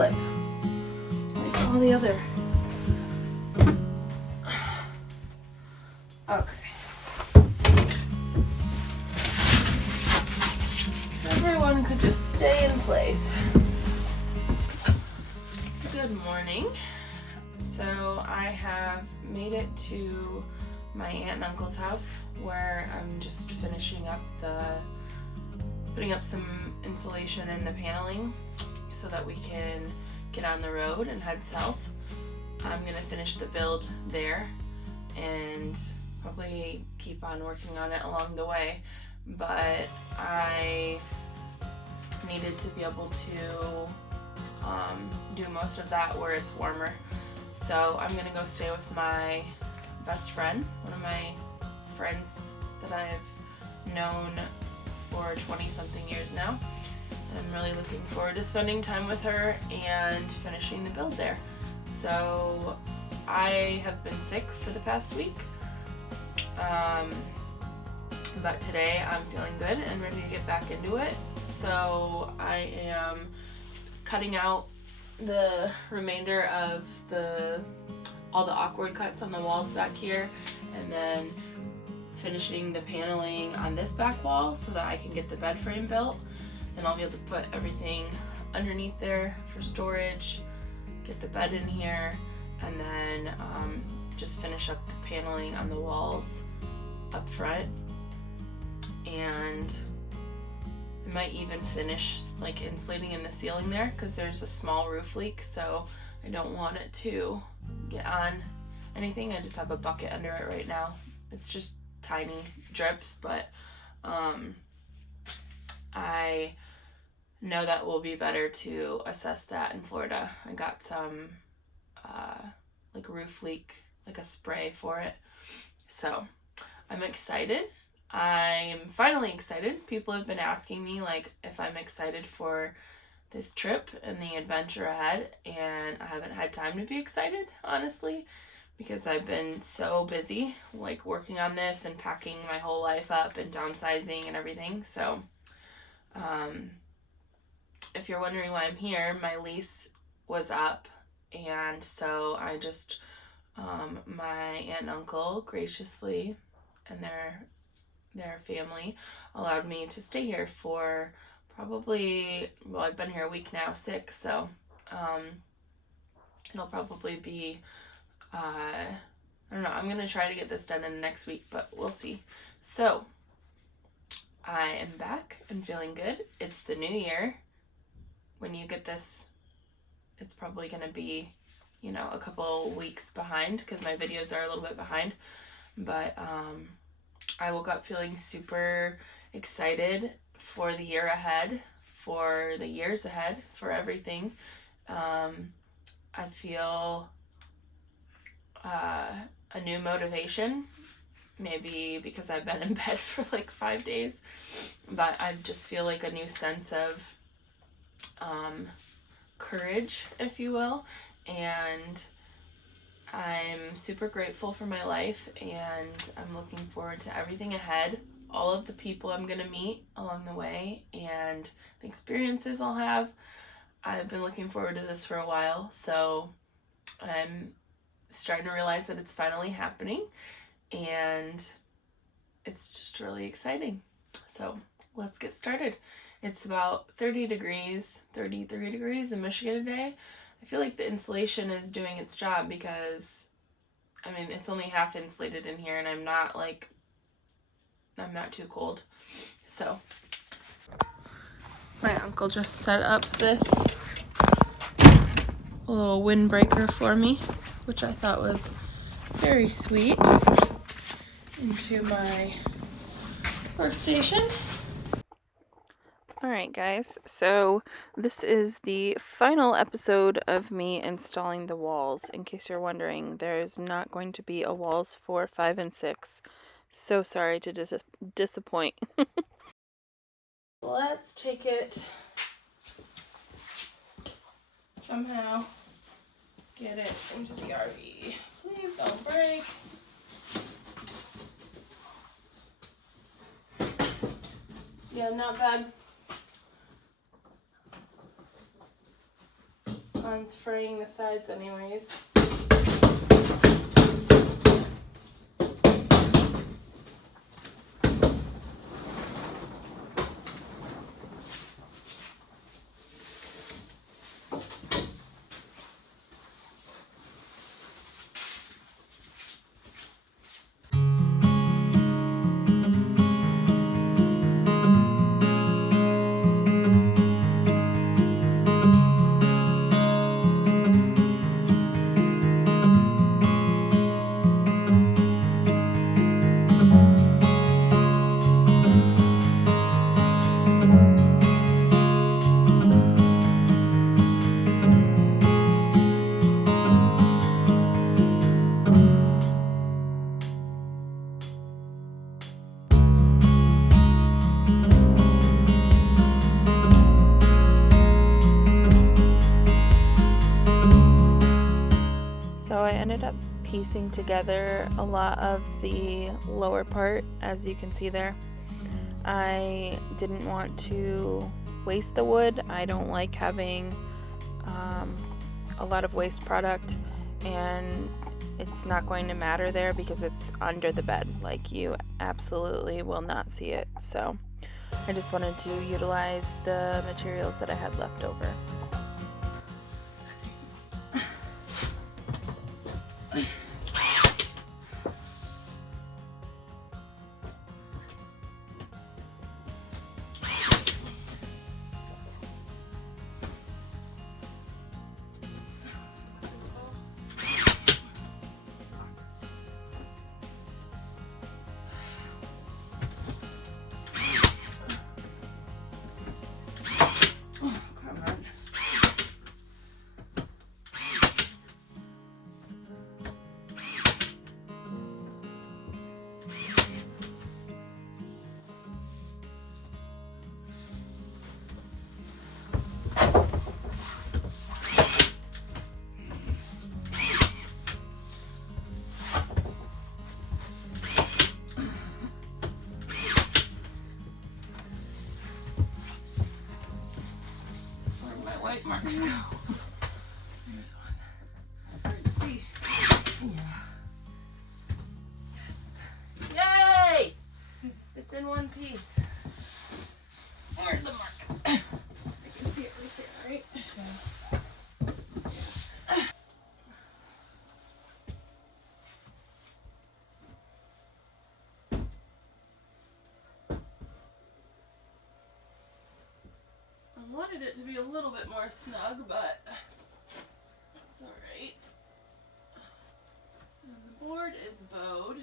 clip like all the other. Okay. Everyone could just stay in place. Good morning. So I have made it to my aunt and uncle's house where I'm just finishing up putting up some insulation in the paneling so that we can get on the road and head south. I'm gonna finish the build there and probably keep on working on it along the way, but I needed to be able to do most of that where it's warmer. So I'm gonna go stay with my best friend, one of my friends that I've known for 20-something years now. And I'm really looking forward to spending time with her and finishing the build there. So I have been sick for the past week, but today I'm feeling good and ready to get back into it. So I am cutting out the remainder of all the awkward cuts on the walls back here, and then finishing the paneling on this back wall so that I can get the bed frame built. Then I'll be able to put everything underneath there for storage, get the bed in here, and then just finish up the paneling on the walls up front. And I might even finish like insulating in the ceiling there because there's a small roof leak, so I don't want it to get on anything. I just have a bucket under it right now. It's just tiny drips, but I know that will be better to assess that in Florida. I got some like roof leak, like a spray for it. So I'm excited. I'm finally excited. People have been asking me like if I'm excited for this trip and the adventure ahead, and I haven't had time to be excited, honestly, because I've been so busy like working on this and packing my whole life up and downsizing and everything. So if you're wondering why I'm here, my lease was up, and so I just my aunt and uncle graciously and their family allowed me to stay here for probably, well, I've been here a week now, sick, so it'll probably be I don't know, I'm gonna try to get this done in the next week, but we'll see. So I am back and feeling good. It's the new year. When you get this, it's probably gonna be, you know, a couple weeks behind because my videos are a little bit behind, but I woke up feeling super excited for the year ahead, for the years ahead, for everything. I feel a new motivation, maybe because I've been in bed for like 5 days, but I just feel like a new sense of courage, if you will, and I'm super grateful for my life, and I'm looking forward to everything ahead, all of the people I'm gonna meet along the way, and the experiences I'll have. I've been looking forward to this for a while, so I'm starting to realize that it's finally happening, and it's just really exciting. So let's get started. It's about 33 degrees in Michigan today. I feel like the insulation is doing its job because, I mean, it's only half insulated in here, and I'm not too cold. So my uncle just set up this little windbreaker for me, which I thought was very sweet, into my workstation. Alright guys, so this is the final episode of me installing the walls. In case you're wondering, there's not going to be a walls 4, 5, and 6. So sorry to disappoint. Let's take it, somehow get it into the RV. Please don't break. Yeah, not bad. on fraying the sides anyways. So I ended up piecing together a lot of the lower part, as you can see there. I didn't want to waste the wood. I don't like having a lot of waste product, and it's not going to matter there because it's under the bed. Like, you absolutely will not see it. So I just wanted to utilize the materials that I had left over. White marks go. Here's one. Hard to see. Yeah. Yes. Yay! It's in one piece. Where's the mark? I can see it right there, right? I wanted it to be a little bit more snug, but it's alright. And the board is bowed,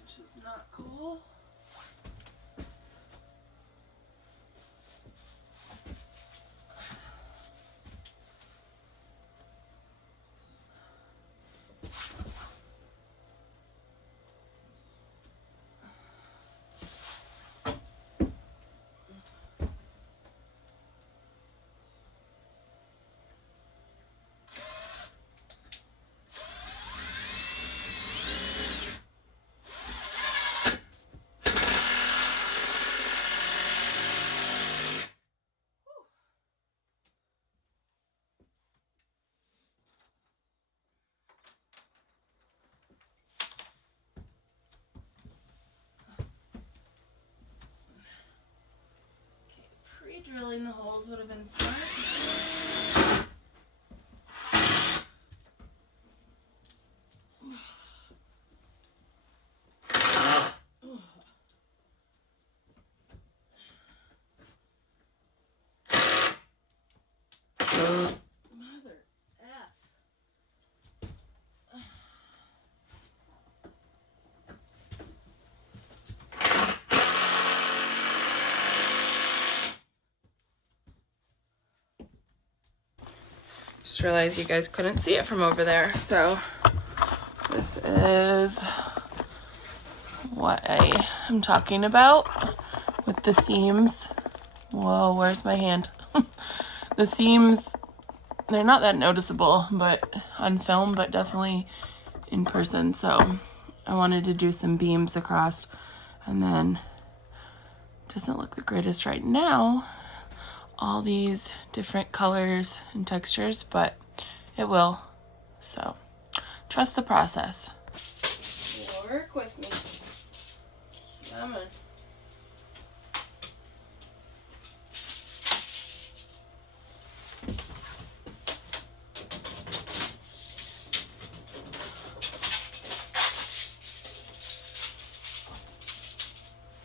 which is not cool. Pre-drilling the holes would have been smart. Mother F. Just realized you guys couldn't see it from over there. So this is what I am talking about with the seams. Whoa, where's my hand? The seams, they're not that noticeable but on film, but definitely in person. So I wanted to do some beams across, and then doesn't look the greatest right now. all these different colors and textures, but it will. So trust the process. Work with me. Come on.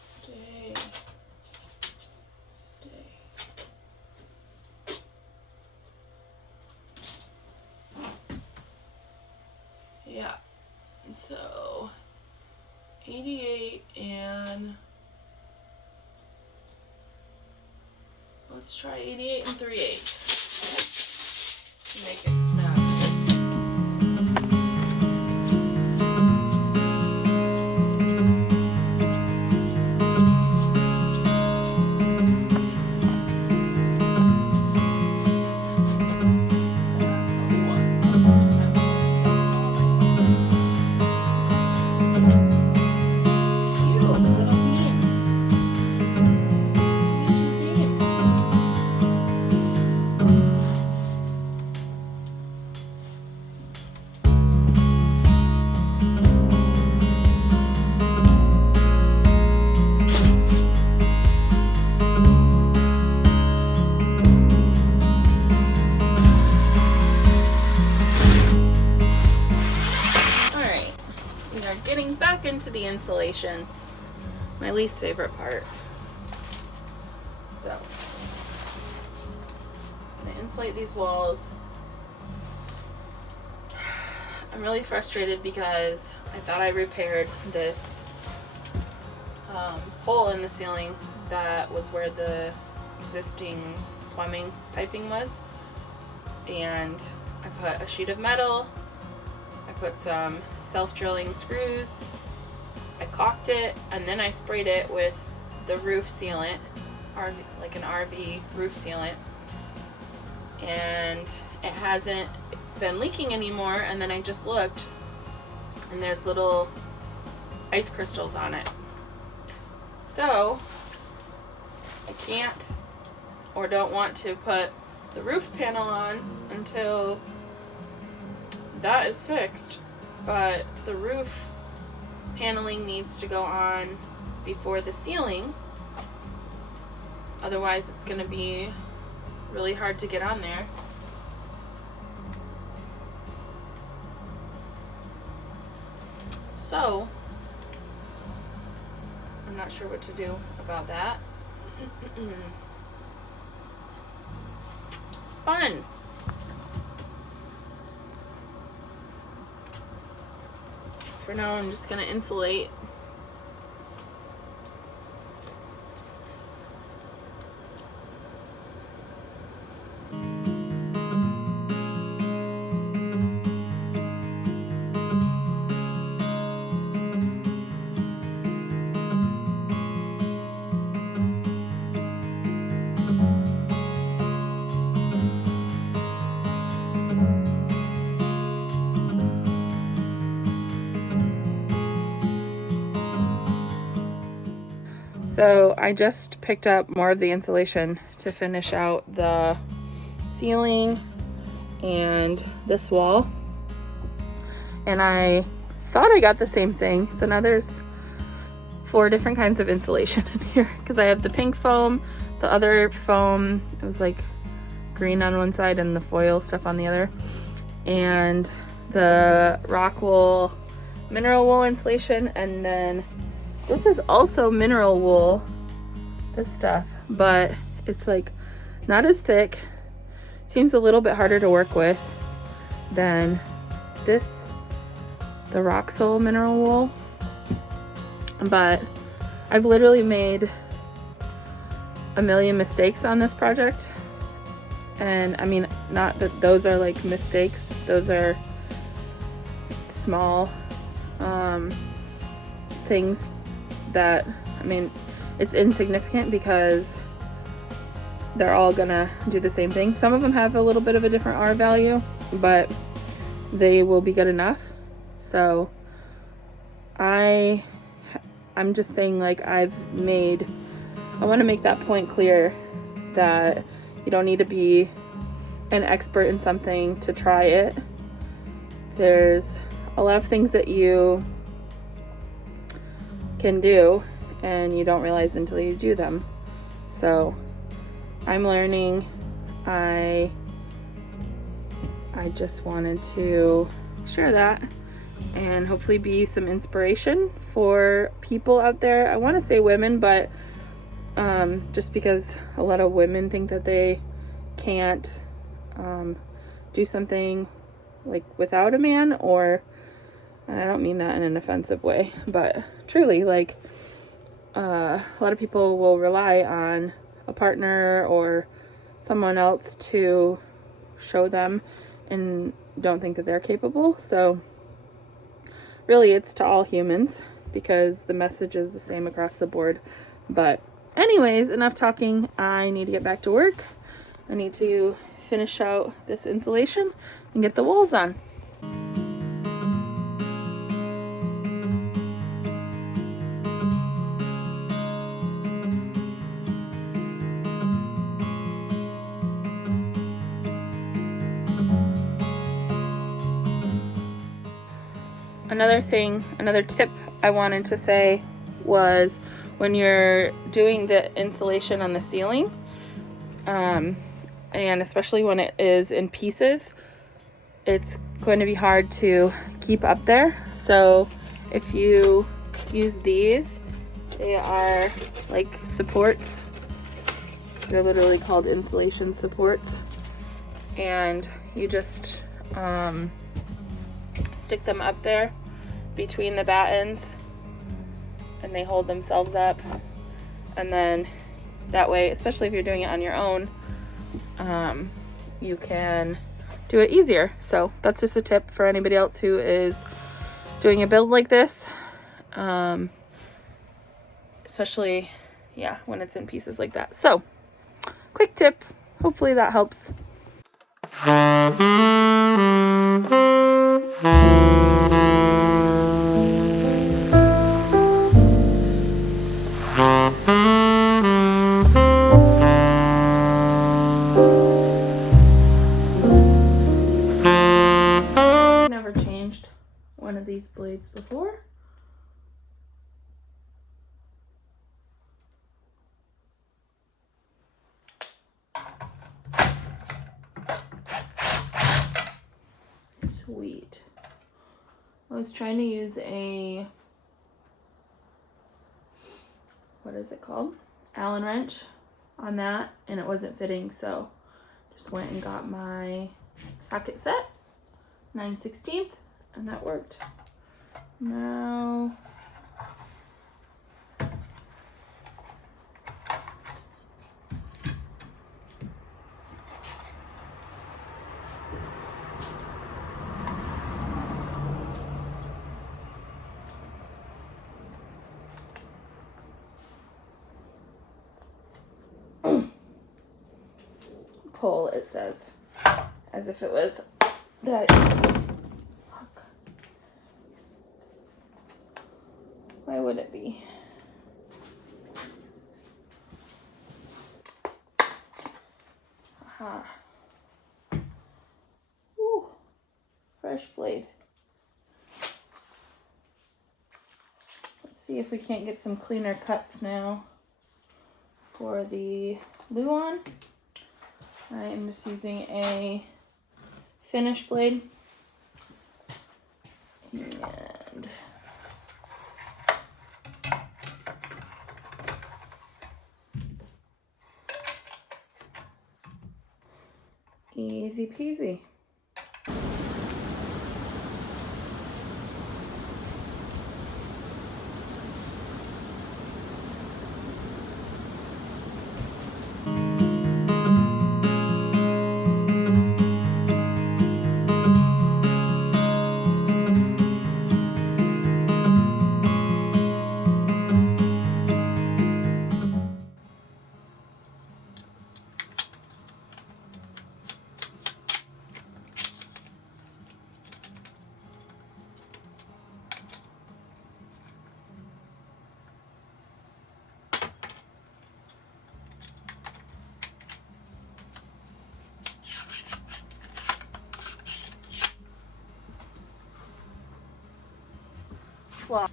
Stay. Yeah. And so 88 and let's try 88 and 3/8 to make it snap. Getting back into the insulation, my least favorite part. So I'm gonna insulate these walls. I'm really frustrated because I thought I repaired this hole in the ceiling that was where the existing plumbing piping was, and I put a sheet of metal, I put some self-drilling screws, I caulked it, and then I sprayed it with the roof sealant, like an RV roof sealant, and it hasn't been leaking anymore. And then I just looked and there's little ice crystals on it. So I can't or don't want to put the roof panel on until that is fixed, but the roof paneling needs to go on before the ceiling, otherwise it's going to be really hard to get on there. So I'm not sure what to do about that. Fun. For now, I'm just going to insulate. So I just picked up more of the insulation to finish out the ceiling and this wall. And I thought I got the same thing. So now there's 4 different kinds of insulation in here, because I have the pink foam, the other foam, it was like green on one side and the foil stuff on the other, and the rock wool, mineral wool insulation, and then this is also mineral wool, this stuff, but it's like not as thick, seems a little bit harder to work with than this, the rock wool mineral wool. But I've literally made a million mistakes on this project, and I mean, not that those are like mistakes, those are small things that, I mean, it's insignificant because they're all gonna do the same thing. Some of them have a little bit of a different R value, but they will be good enough. So I'm just saying, like, I want to make that point clear that You don't need to be an expert in something to try it. There's a lot of things that you can do and you don't realize until you do them. So I'm learning. I just wanted to share that and hopefully be some inspiration for people out there. I want to say women, but just because a lot of women think that they can't do something like without a man, or I don't mean that in an offensive way, but truly, like a lot of people will rely on a partner or someone else to show them and don't think that they're capable. So really it's to all humans because the message is the same across the board. But anyways, enough talking. I need to get back to work. I need to finish out this insulation and get the walls on. Another tip I wanted to say was when you're doing the insulation on the ceiling, and especially when it is in pieces, it's going to be hard to keep up there. So if you use these, they are like supports. They're literally called insulation supports. And you just stick them up there between the battens and they hold themselves up. And then that way, especially if you're doing it on your own, you can do it easier. So that's just a tip for anybody else who is doing a build like this, especially when it's in pieces like that. So quick tip, hopefully that helps. Never changed one of these blades before. Sweet. I was trying to use a, what is it called? Allen wrench on that, and it wasn't fitting, so just went and got my socket set, 9/16, and that worked. Now pull, it says, as if it was that. Fuck. Why would it be? Aha. Ooh, fresh blade. Let's see if we can't get some cleaner cuts now for the Luan. I am just using a finish blade, and easy peasy. flaw.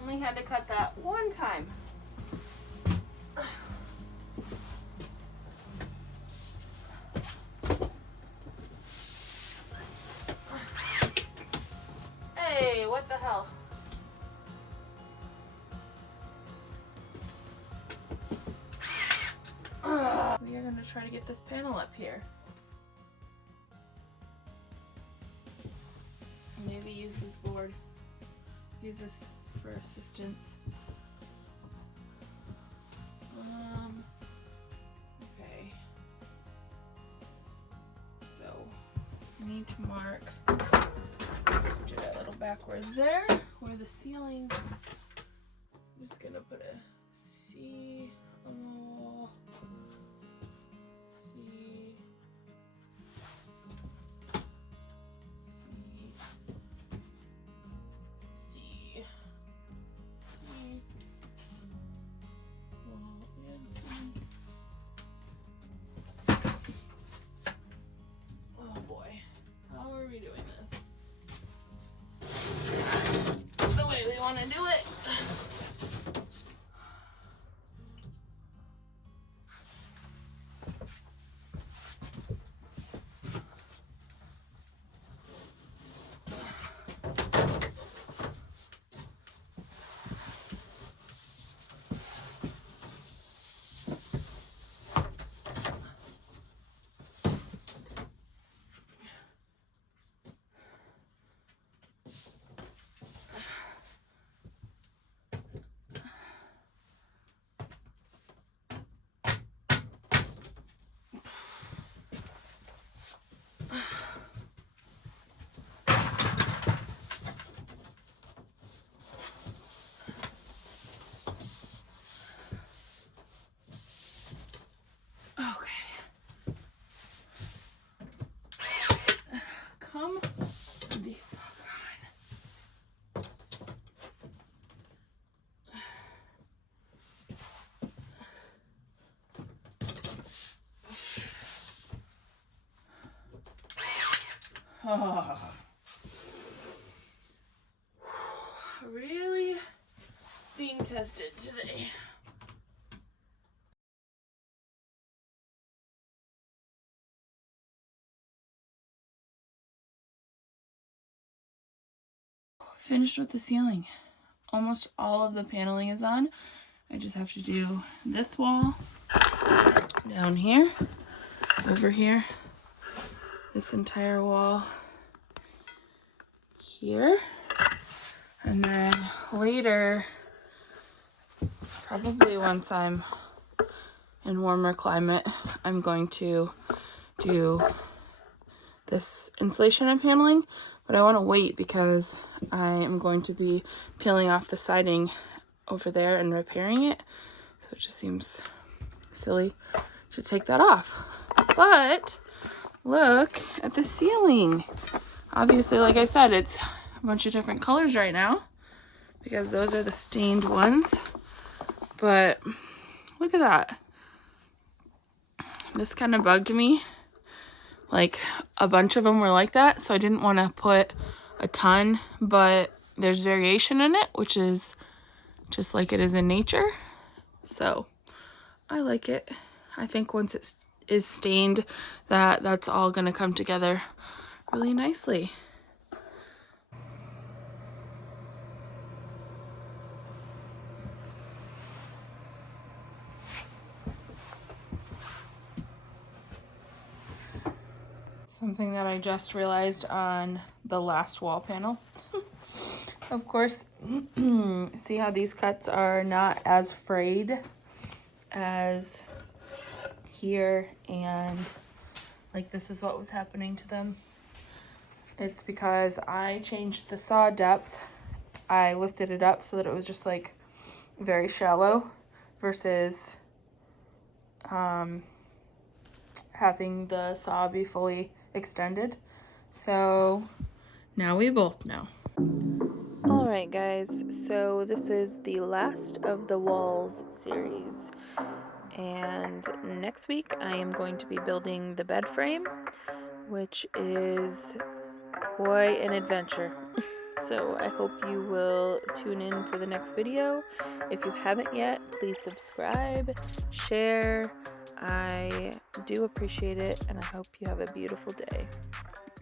Only had to cut that one time. Hey, what the hell? We are going to try to get this panel up here. Maybe use this board. Use this for assistance. Okay. So, I need to mark, do that little backwards there, where the ceiling, I'm just gonna put a C on the wall. C. Oh boy, how are we doing this? The way we want to do it. Come the fuck on. Oh. Really being tested today. Finished with the ceiling. Almost all of the paneling is on. I just have to do this wall down here, over here, this entire wall here, and then later, probably once I'm in warmer climate, I'm going to do this insulation and paneling, but I want to wait because I am going to be peeling off the siding over there and repairing it, so it just seems silly to take that off. But look at the ceiling. Obviously, like I said, it's a bunch of different colors right now because those are the stained ones, but look at that. This kind of bugged me. Like, a bunch of them were like that, so I didn't want to put a ton, but there's variation in it, which is just like it is in nature. So I like it. I think once it is stained, that's all gonna come together really nicely. Something that I just realized on the last wall panel. Of course, see how these cuts are not as frayed as here, and like this is what was happening to them. It's because I changed the saw depth. I lifted it up so that it was just like very shallow versus having the saw be fully extended. So now we both know. All Alright guys, so this is the last of the walls series, and next week I am going to be building the bed frame, which is quite an adventure. So I hope you will tune in for the next video. If you haven't yet, please subscribe, share. I do appreciate it, and I hope you have a beautiful day.